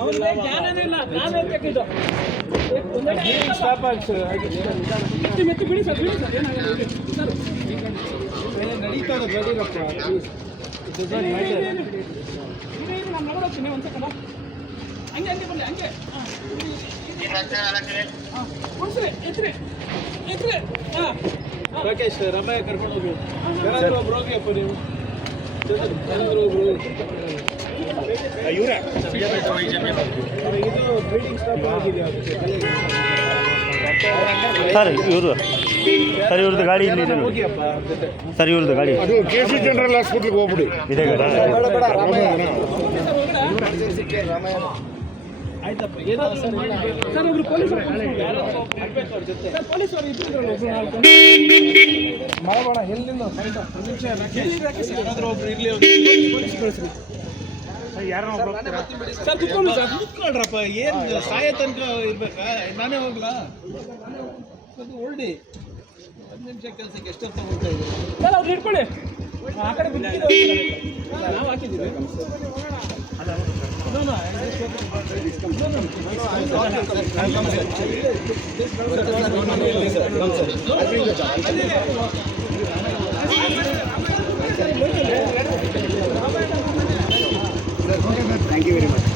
ಅವನಿಗೆ ಜ್ಞಾನನೇ ಇಲ್ಲ, ನಾನು ಹೇಳ್ಬೇಕಿದ್ದು ಸ್ಟಾಪ್ ಆಗಿ ಸರ್. ಮೆತ್ತಿ ಬಿಡಿ ಸರ್, ಬಿಡಿ ಸರ್, ಏನಾಗಲ್ಲ ಸರ್. ನಡೀತಾ ಇದೆ ಗಡಿರಪ್ಪ, ನಾನು ನೋಡೋಗ್ತೀನಿ ಒಂದು ಸೆಕೆಂಡ. ಹಂಗೆ ಹಂಗೆ ಬರಲಿ, ಹಂಗೆ ಕೊಡಿಸ್ರಿ, ಎತ್ರಿ ಎತ್ರಿ. ಹಾಂ ರಾಕೇಶ್ ರಮಯ್ಯ ಕರ್ಕೊಂಡು ಹೋಗಿ, ಯಾರಾದರೂ ಒಬ್ರು ಹೋಗಿಯಪ್ಪ ನೀವು, ಯಾರಾದರೂ ಒಬ್ರು ಇವರೇ. ಇದು ಬ್ರೀಡಿಂಗ್ ಸ್ಟಾಪ್ ಆಗಿದೆಯಾ ಸರ್? ಇವರು ಸರ್, ಇವ್ರದ್ದು ಗಾಡಿ ಇಲ್ಲಿ ಇದೆ ಸರ್, ಇವ್ರದ್ದು ಗಾಡಿ ಅದು KC ಜನರಲ್ ಹಾಸ್ಪಿಟ್ಲಿಗೆ ಹೋಗ್ಬಿಡಿ. ಇದೆ ಆಯ್ತಪ್ಪ. ಏನಾದ್ರು ಸರ್ ಒಬ್ರು ಪೊಲೀಸರು ಸರ್, ಪೊಲೀಸರು ಇದ್ದಿದ್ರಲ್ಲ ಒಬ್ರು ನಾಲ್ಕು ಮಾಡಬೇಡ. ಎಲ್ಲಿಂದ ಯಾರಾದರೂ ಒಬ್ರು ಇರಲಿ, ಪೊಲೀಸ್ ಕಳಿಸ್ರಿ ಸರ್. ಕುತ್ಕೊಂಡು ಸರ್, ಕುತ್ಕೊಳ್ರಪ್ಪ. ಏನು ಸಾಯ ತನಕ ಇರ್ಬೇಕಾ? ನಾನೇ ಹೋಗ್ಲಾ? ಅದು ಹೊರಡಿ 10 ನಿಮಿಷ ಕೆಲಸಕ್ಕೆ ಎಷ್ಟೊತ್ತು ಹೋಗ್ತಾ ಇದೆ ಸರ್. ಅವ್ರು ಇಟ್ಕೊಳ್ಳಿ, ಆ ಕಡೆ ನಾವು ಹಾಕಿದ್ದೀವಿ. Thank you very much.